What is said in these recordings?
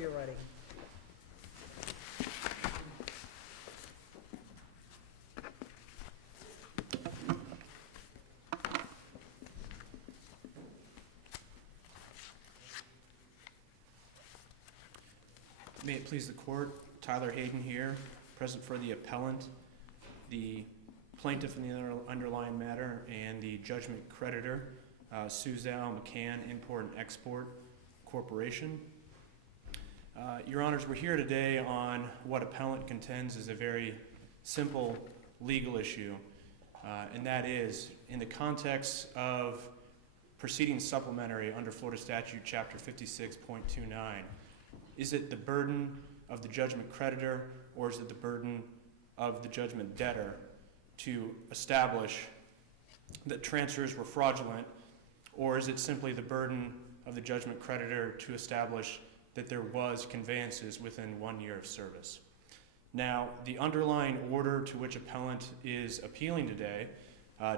you're ready. May it please the court, Tyler Hayden here, present for the appellant, the plaintiff in the underlying matter, and the judgment creditor, Suzhou Meccan Import and Export Corporation. Your Honors, we're here today on what appellant contends is a very simple legal issue, and that is, in the context of proceedings supplementary under Florida Statute Chapter 56.29, is it the burden of the judgment creditor, or is it the burden of the judgment debtor to establish that transfers were fraudulent, or is it simply the burden of the judgment creditor to establish that there was conveyances within 1 year of service? Now, the underlying order to which appellant is appealing today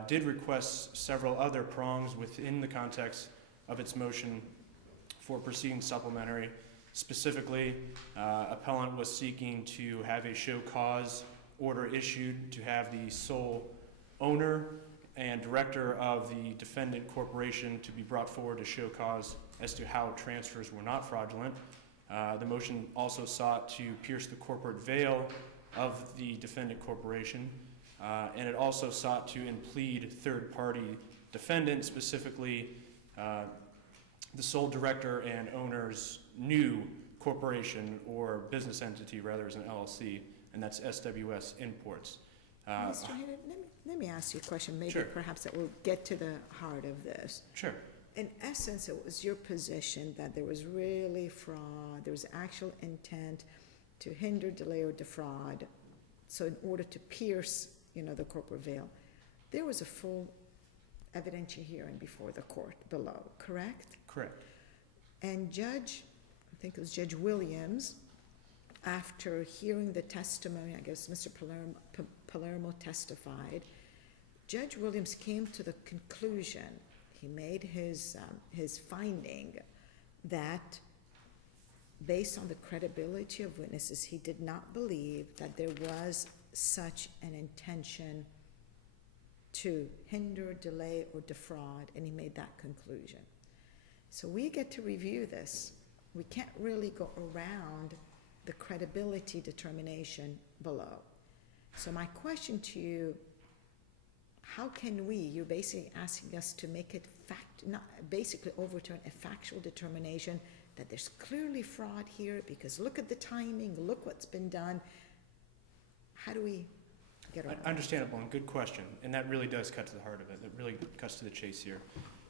did request several other prongs within the context of its motion for proceedings supplementary. Specifically, appellant was seeking to have a show cause order issued to have the sole owner and director of the defendant corporation to be brought forward to show cause as to how transfers were not fraudulent. The motion also sought to pierce the corporate veil of the defendant corporation, and it also sought to implead third-party defendants, specifically the sole director and owner's new corporation or business entity, rather, as an LLC, and that's SWS Imports. Mr. Hayden, let me ask you a question. Maybe Sure. Perhaps that will get to the heart of this. Sure. In essence, it was your position that there was really fraud, there was actual intent to hinder, delay, or defraud. So in order to pierce, the corporate veil, there was a full evidentiary hearing before the court below, correct? Correct. And I think it was Judge Williams, after hearing the testimony, I guess Mr. Palermo testified, Judge Williams came to the conclusion, he made his finding that based on the credibility of witnesses, he did not believe that there was such an intention to hinder, delay, or defraud, and he made that conclusion. So we get to review this. We can't really go around the credibility determination below. So my question to you, how can you're basically asking us to make it not basically overturn a factual determination that there's clearly fraud here because look at the timing, look what's been done. How do we get around that? Understandable and good question, and that really does cut to the heart of it. It really cuts to the chase here.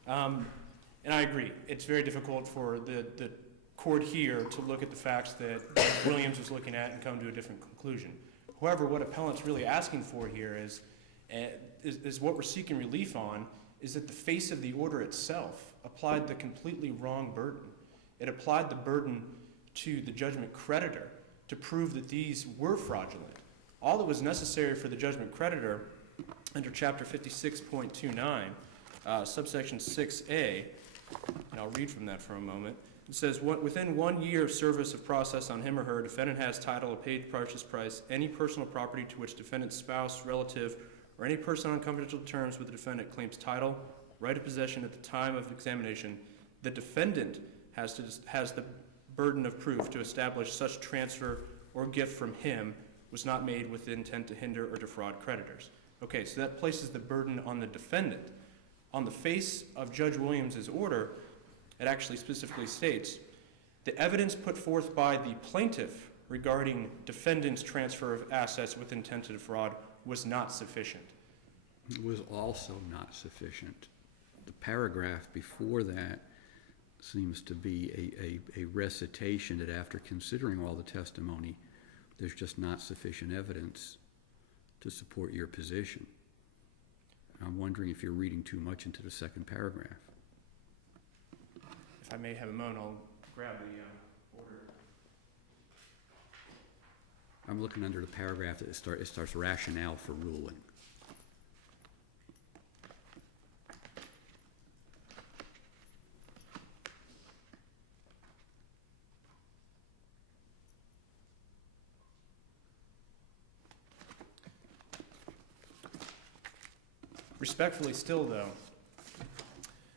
And I agree. It's very difficult for the court here to look at the facts that Williams was looking at and come to a different conclusion. However, what appellant's really asking for here is what we're seeking relief on is that the face of the order itself applied the completely wrong burden. It applied the burden to the judgment creditor to prove that these were fraudulent. All that was necessary for the judgment creditor under Chapter 56.29, subsection 6A, and I'll read from that for a moment. It says, within 1 year of service of process on him or her, defendant has title or paid purchase price, any personal property to which defendant's spouse, relative, or any person on confidential terms with the defendant claims title, right of possession at the time of examination. The defendant has the burden of proof to establish such transfer or gift from him was not made with the intent to hinder or defraud creditors. Okay, so that places the burden on the defendant. On the face of Judge Williams' order, it actually specifically states, the evidence put forth by the plaintiff regarding defendant's transfer of assets with intent to defraud was not sufficient. It was also not sufficient. The paragraph before that seems to be a recitation that after considering all the testimony, there's just not sufficient evidence to support your position. I'm wondering if you're reading too much into the second paragraph. If I may have a moment, I'll grab the order. I'm looking under the paragraph that it starts rationale for ruling. Respectfully still, though,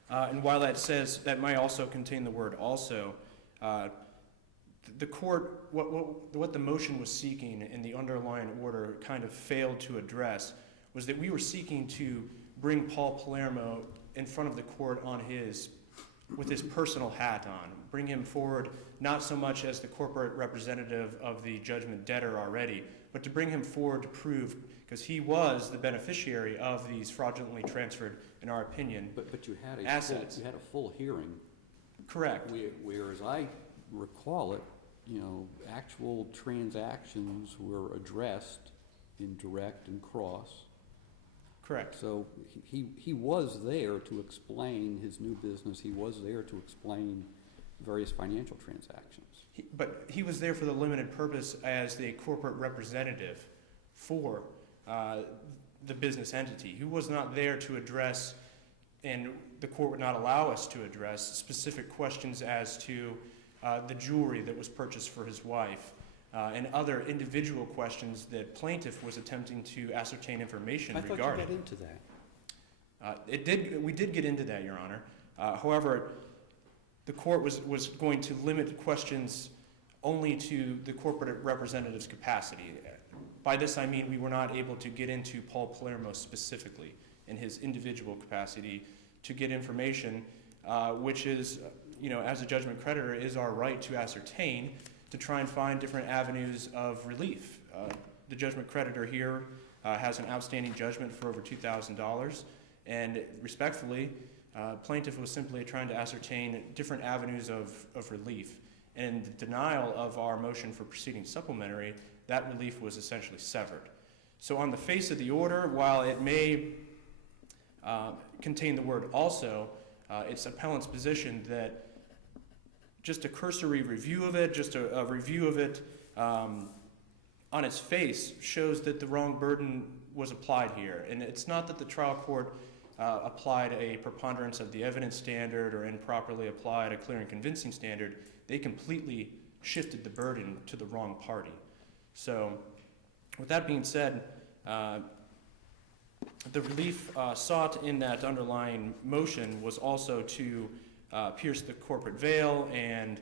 and while that says, that might also contain the word also, the court, what the motion was seeking in the underlying order kind of failed to address was that we were seeking to bring Paul Palermo in front of the court with his personal hat on, bring him forward not so much as the corporate representative of the judgment debtor already, but to bring him forward to prove, because he was the beneficiary of these fraudulently transferred, in our opinion, But you had assets. you had a full hearing. Correct. Where, as I recall it, actual transactions were addressed in direct and cross. Correct. So he was there to explain his new business. He was there to explain various financial transactions. But he was there for the limited purpose as the corporate representative for the business entity. He was not there to address, and the court would not allow us to address, specific questions as to the jewelry that was purchased for his wife, and other individual questions that plaintiff was attempting to ascertain information regarding. I thought you got into that. We did get into that, Your Honor. However, the court was going to limit questions only to the corporate representative's capacity. By this I mean we were not able to get into Paul Palermo specifically in his individual capacity to get information, which is, as a judgment creditor, is our right to ascertain, to try and find different avenues of relief. The judgment creditor here has an outstanding judgment for over $2,000, and respectfully, plaintiff was simply trying to ascertain different avenues of relief. And in the denial of our motion for proceeding supplementary, that relief was essentially severed. So on the face of the order, while it may contain the word also, it's appellant's position that just a cursory review of it, just a review of it on its face shows that the wrong burden was applied here. And it's not that the trial court applied a preponderance of the evidence standard or improperly applied a clear and convincing standard. They completely shifted the burden to the wrong party. So with that being said, the relief sought in that underlying motion was also to pierce the corporate veil and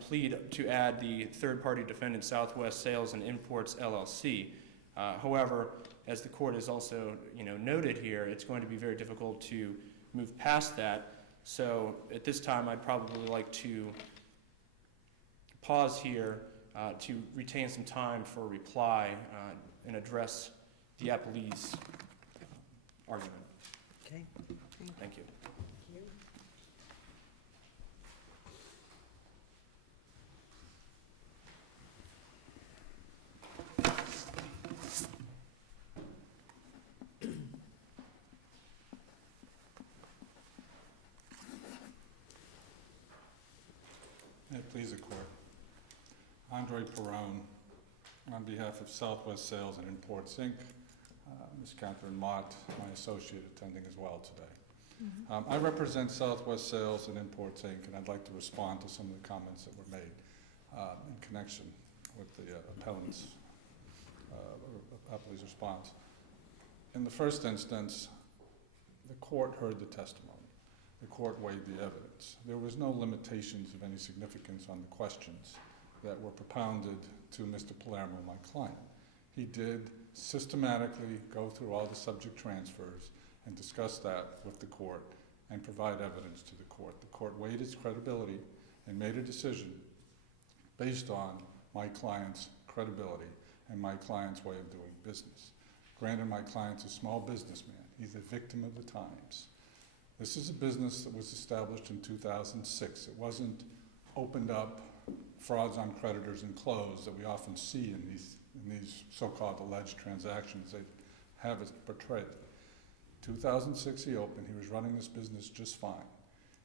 plead to add the third-party defendant Southwest Sales and Imports LLC. However, as the court has also noted here, it's going to be very difficult to move past that. So at this time, I'd probably like to pause here to retain some time for reply and address the appellee's argument. Okay. Thank you. May it please the court. Andre Perrone, on behalf of Southwest Sales and Imports, Inc., Ms. Catherine Mott, my associate, attending as well today. I represent Southwest Sales and Imports, Inc., and I'd like to respond to some of the comments that were made in connection with the appellant's response. In the first instance, the court heard the testimony. The court weighed the evidence. There was no limitations of any significance on the questions that were propounded to Mr. Palermo, my client. He did systematically go through all the subject transfers and discuss that with the court and provide evidence to the court. The court weighed his credibility and made a decision based on my client's credibility and my client's way of doing business. Granted, my client's a small businessman. He's a victim of the times. This is a business that was established in 2006. It wasn't opened up frauds on creditors and closed that we often see in these so-called alleged transactions they have it portrayed. 2006 he opened. He was running this business just fine.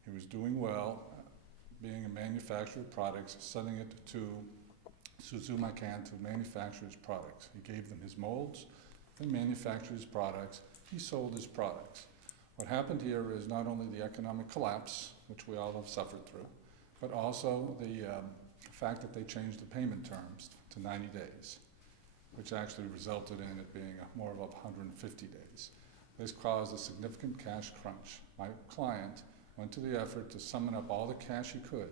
He was doing well, being a manufacturer of products, selling it to Suzhou Meccan to manufacture his products. He gave them his molds, they manufactured his products, he sold his products. What happened here is not only the economic collapse, which we all have suffered through, but also the fact that they changed the payment terms to 90 days, which actually resulted in it being more of 150 days. This caused a significant cash crunch. My client went to the effort to summon up all the cash he could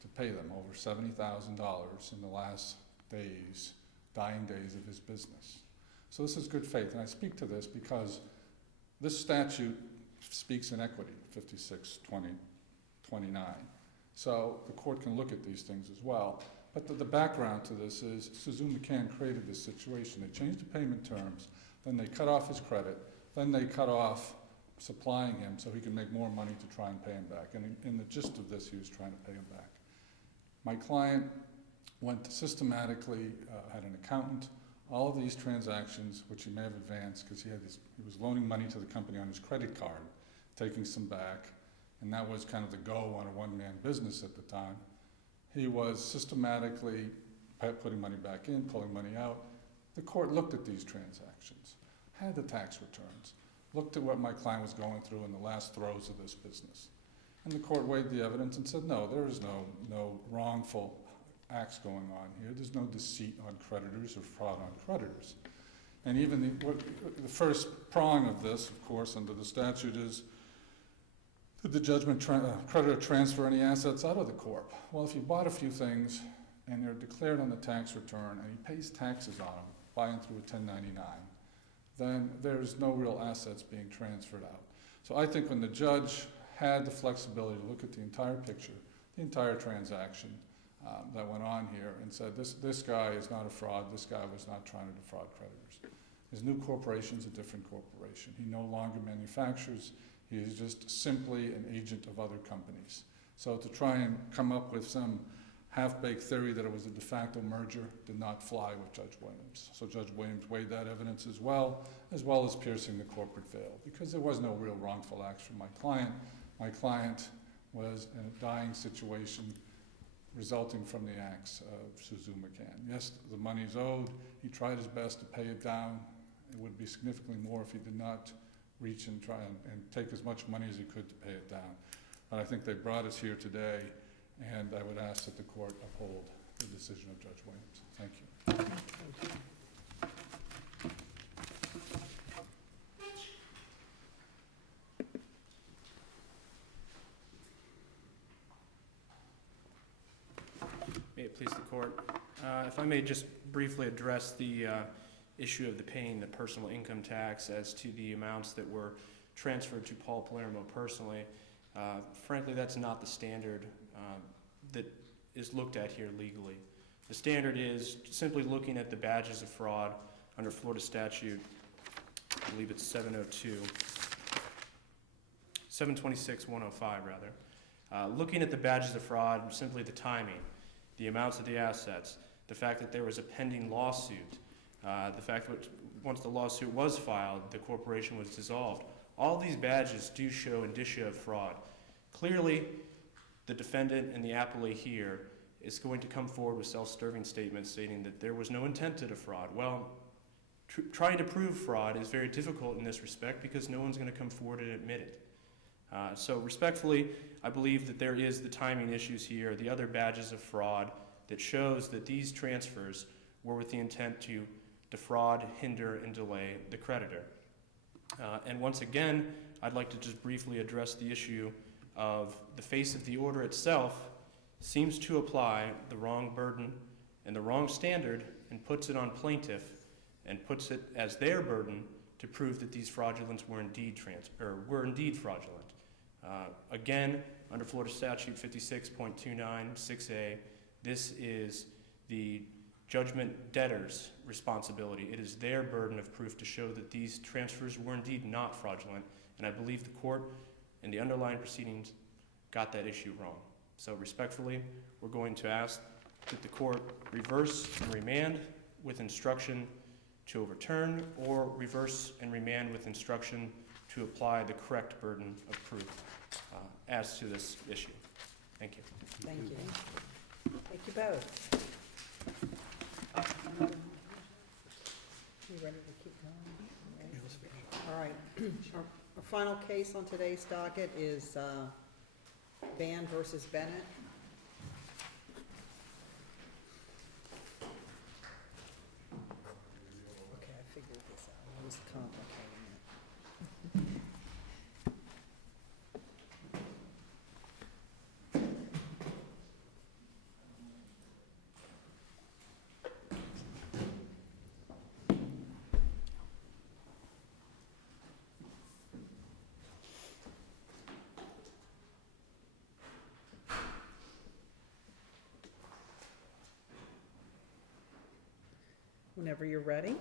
to pay them over $70,000 in the last days, dying days of his business. So this is good faith, and I speak to this because this statute speaks in equity, 56-20-29. So the court can look at these things as well. But the background to this is Suzhou Meccan created this situation. They changed the payment terms, then they cut off his credit, then they cut off supplying him so he could make more money to try and pay him back. And in the gist of this, he was trying to pay him back. My client went to systematically, had an accountant, all of these transactions, which he may have advanced because he was loaning money to the company on his credit card, taking some back, and that was kind of the go on a one-man business at the time. He was systematically putting money back in, pulling money out. The court looked at these transactions, had the tax returns, looked at what my client was going through in the last throes of this business. And the court weighed the evidence and said, no, there is no wrongful acts going on here. There's no deceit on creditors or fraud on creditors. And even the first prong of this, of course, under the statute is, did the judgment creditor transfer any assets out of the corp? Well, if you bought a few things and they're declared on the tax return and he pays taxes on them, buying through a 1099, then there's no real assets being transferred out. So I think when the judge had the flexibility to look at the entire picture, the entire transaction that went on here, and said, this guy is not a fraud, this guy was not trying to defraud creditors. His new corporation's a different corporation. He no longer manufactures, he is just simply an agent of other companies. So to try and come up with some half-baked theory that it was a de facto merger did not fly with Judge Williams. So Judge Williams weighed that evidence as well as piercing the corporate veil, because there was no real wrongful acts from my client. My client was in a dying situation resulting from the acts of Suzhou Meccan. Yes, the money's owed. He tried his best to pay it down. It would be significantly more if he did not reach and try and take as much money as he could to pay it down. But I think they brought us here today, and I would ask that the court uphold the decision of Judge Williams. Thank you. May it please the court. If I may just briefly address the issue of the paying the personal income tax as to the amounts that were transferred to Paul Palermo personally. Frankly, that's not the standard that is looked at here legally. The standard is simply looking at the badges of fraud under Florida statute, I believe it's 726-105 rather. Looking at the badges of fraud, simply the timing, the amounts of the assets, the fact that there was a pending lawsuit, the fact that once the lawsuit was filed, the corporation was dissolved. All these badges do show indicia of fraud. Clearly, the defendant and the appellate here is going to come forward with self-serving statements stating that there was no intent to defraud. Well, trying to prove fraud is very difficult in this respect because no one's going to come forward and admit it. So respectfully, I believe that there is the timing issues here, the other badges of fraud that shows that these transfers were with the intent to defraud, hinder, and delay the creditor. And once again, I'd like to just briefly address the issue of the face of the order itself seems to apply the wrong burden and the wrong standard and puts it on plaintiff and puts it as their burden to prove that these fraudulents were indeed fraudulent. Again, under Florida statute 56.296A, this is the judgment debtor's responsibility. It is their burden of proof to show that these transfers were indeed not fraudulent, and I believe the court in the underlying proceedings got that issue wrong. So respectfully, we're going to ask that the court reverse and remand with instruction to overturn, or reverse and remand with instruction to apply the correct burden of proof as to this issue. Thank you. Thank you. Thank you both. You ready to keep going? All right. Our final case on today's docket is Van versus Bennett. Okay, I figured this out. I was complicating it. Whenever you're ready.